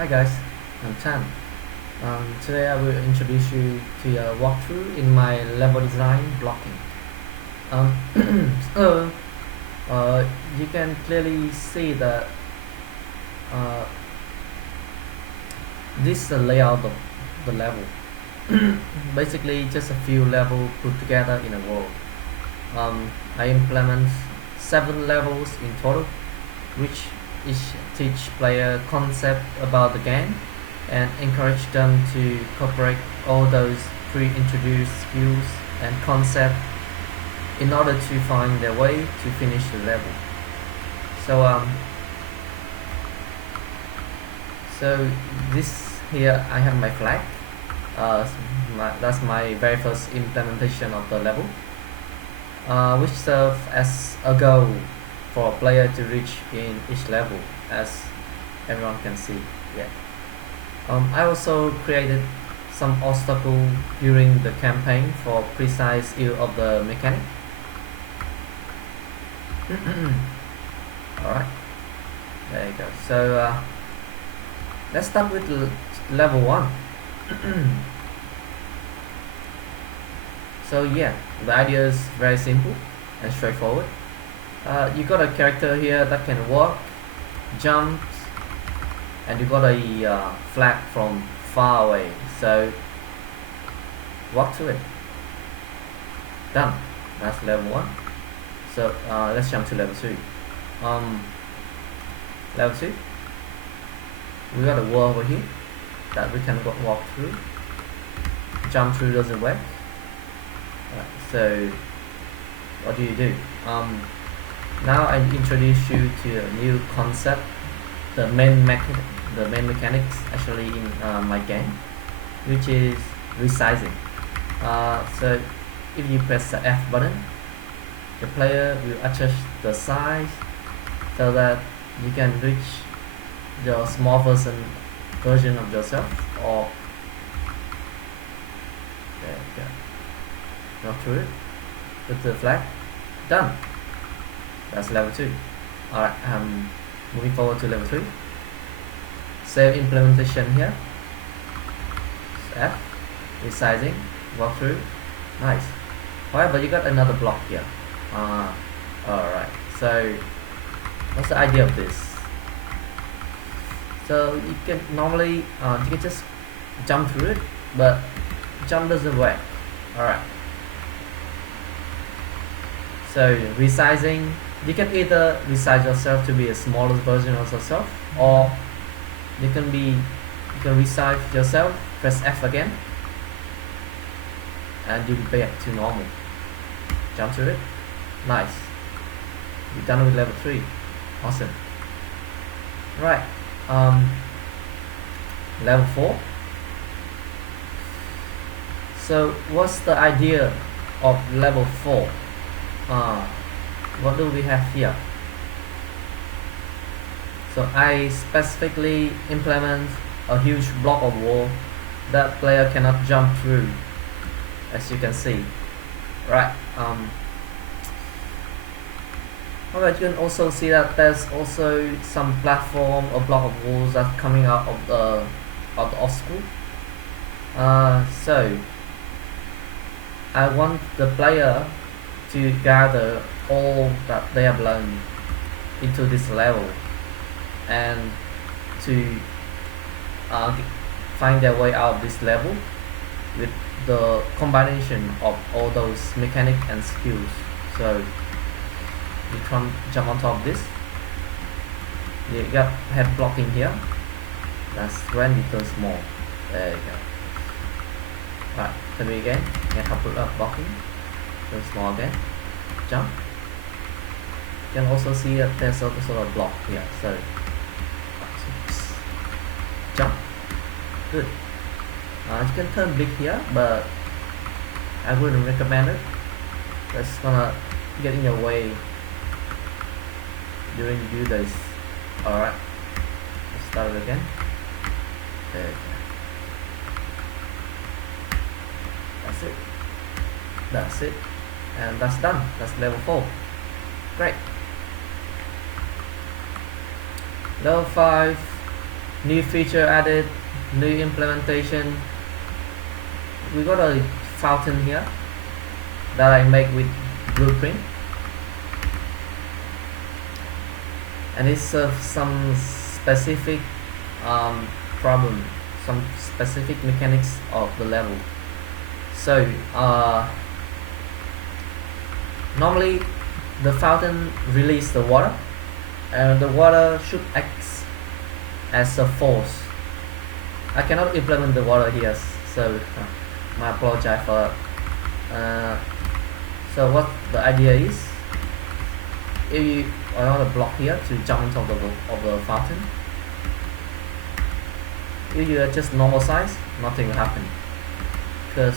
Hi guys, I'm Tan. Today I will introduce you to a walkthrough in my level design blocking. Um, so you can clearly see that uh, this is the layout of the level. Basically, just a few levels put together in a row. I implement 7 levels in total, which each teach player concept about the game and encourage them to incorporate all those pre-introduced skills and concepts in order to find their way to finish the level. So so this here I have my flag. Uh, that's my very first implementation of the level, which serves as a goal for a player to reach in each level, as everyone can see. Yeah. I also created some obstacle during the campaign for precise use of the mechanic. Alright, there you go. So let's start with level 1. So yeah, the idea is very simple and straightforward. You got a character here that can walk, jump, and you got a flag from far away. So walk to it. Done. That's level 1. So let's jump to level 2. Level 2. We got a wall over here that we can walk through. Jump through doesn't work. So what do? Now I introduce you to a new concept, the main mechanics actually in my game, which is resizing. So if you press the F button, the player will adjust the size so that you can reach the small version of yourself, or there you go. Go through it with the flag. Done. That's level 2. Alright, moving forward to level 3. Save implementation here. F, resizing, walk through. Nice. However, you got another block here. Alright, so what's the idea of this? So you can normally you can just jump through it, but jump doesn't work. Alright. So resizing, you can either resize yourself to be a smaller version of yourself, or you can resize yourself, press F again, and you'll be back to normal. Jump to it. Nice. You're done with level 3. Awesome. Right. Level 4. So what's the idea of level 4? What do we have here? So I specifically implement a huge block of wall that player cannot jump through, as you can see. Right. Alright, you can also see that there's also some platform or block of walls that's coming out of the obstacle. So I want the player to gather all that they have learned into this level and to find their way out of this level with the combination of all those mechanics and skills. So you can jump on top of this. You got head blocking here. That's when it becomes small. There you go. Right, can we again? Get a couple of blocking. Go small again. Jump. You can also see that there's a sort of block here. So jump. Good. You can turn big here, but I wouldn't recommend it. That's gonna get in your way during you do this. Alright, let's start it again. There you go. That's it, and that's done. That's level 4. Great. Level 5. new feature added, new implementation. We got a fountain here that I make with blueprint, and it serves some specific problem, some specific mechanics of the level. So normally the fountain release the water, and the water should act as a force. I cannot implement the water here, so I apologize for that. So what the idea is, if you I want a block here to jump on top of the fountain, if you are just normal size, nothing will happen, because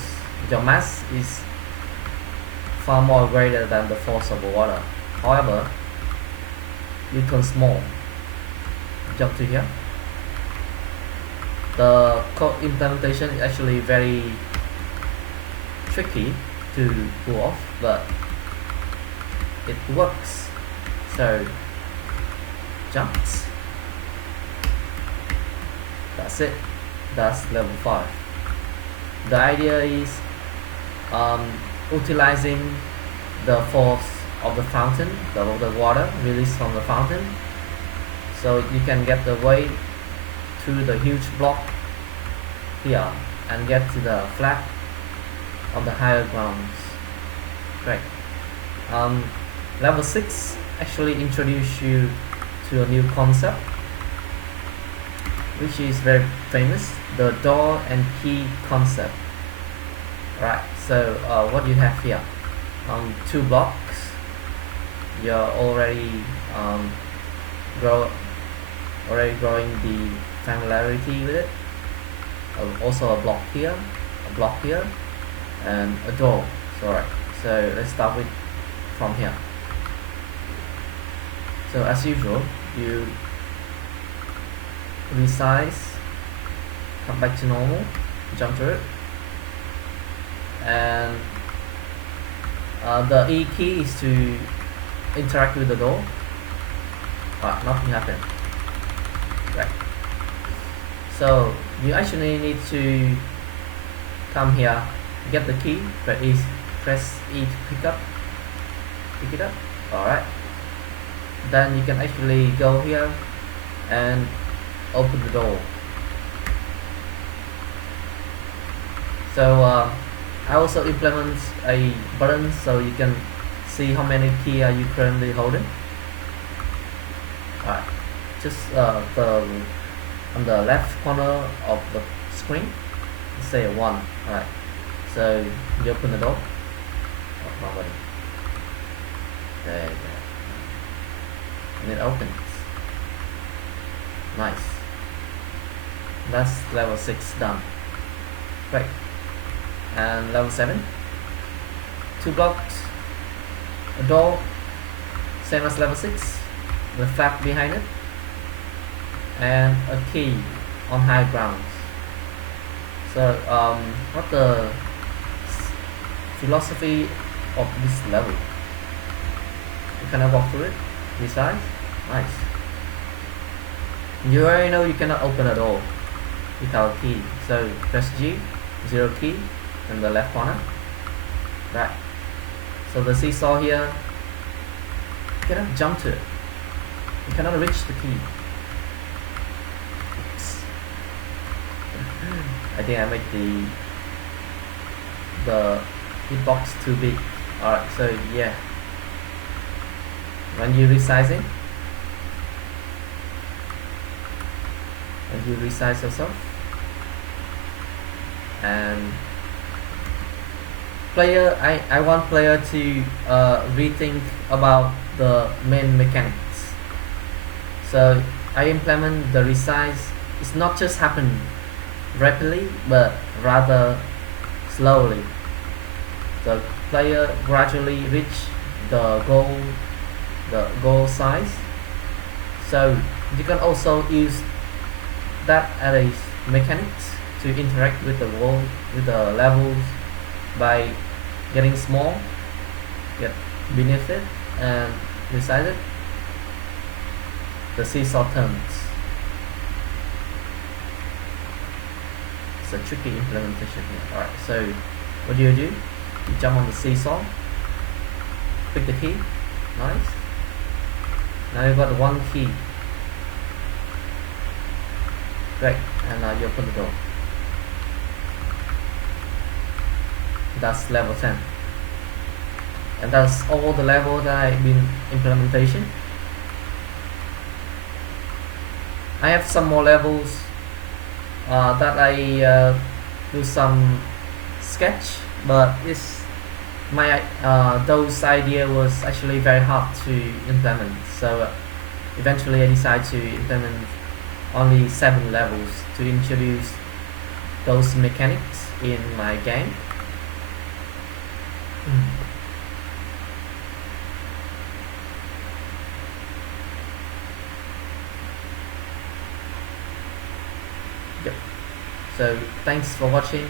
your mass is far more greater than the force of the water. However, you turn small, jump to here. The code implementation is actually very tricky to pull off, but it works. So jumps. That's it. That's level 5. The idea is utilizing the force of the fountain, the water released from the fountain, so you can get the way to the huge block here and get to the flat on the higher grounds. Great. Level 6 actually introduce you to a new concept, which is very famous, the door and key concept. Right, so what you have here, 2 blocks. You're already growing the familiarity with it. Also a block here, and a door. So right, so let's start with from here. So as usual, you resize, come back to normal, jump to it, and the E key is to interact with the door. Nothing happened. Right. So you actually need to come here, get the key, press E to pick it up. Alright. Then you can actually go here and open the door. So I also implement a button so you can see how many keys are you currently holding. Alright, just on the left corner of the screen, say 1. Alright, so you open the door. Nobody. There you go. And it opens. Nice. That's level 6 done. Great. And level 7, 2 blocks, a door, same as level 6, the flap behind it, and a key on high grounds. So what the philosophy of this level? You cannot walk through it. Resize. Nice. You already know you cannot open a door without a key. So press G, 0 key in the left corner. Right. So the seesaw here, you cannot jump to it. You cannot reach the key. Oops. I think I made the hitbox too big. Alright, so yeah. When you resize yourself, and I want player to rethink about the main mechanics. So I implement the resize. It's not just happen rapidly, but rather slowly. The player gradually reach the goal size. So you can also use that as a mechanics to interact with the world, with the levels, by getting small, get beneath it, and resize it. The seesaw turns. a tricky implementation here. Alright, so what do? You jump on the seesaw, pick the key, nice. Now you've got one key. Great, and now you open the door. That's level 10. And that's all the level that I've been implementation. I have some more levels that I do some sketch, but it's my those idea was actually very hard to implement. So eventually I decided to implement only 7 levels to introduce those mechanics in my game. Yep. So thanks for watching.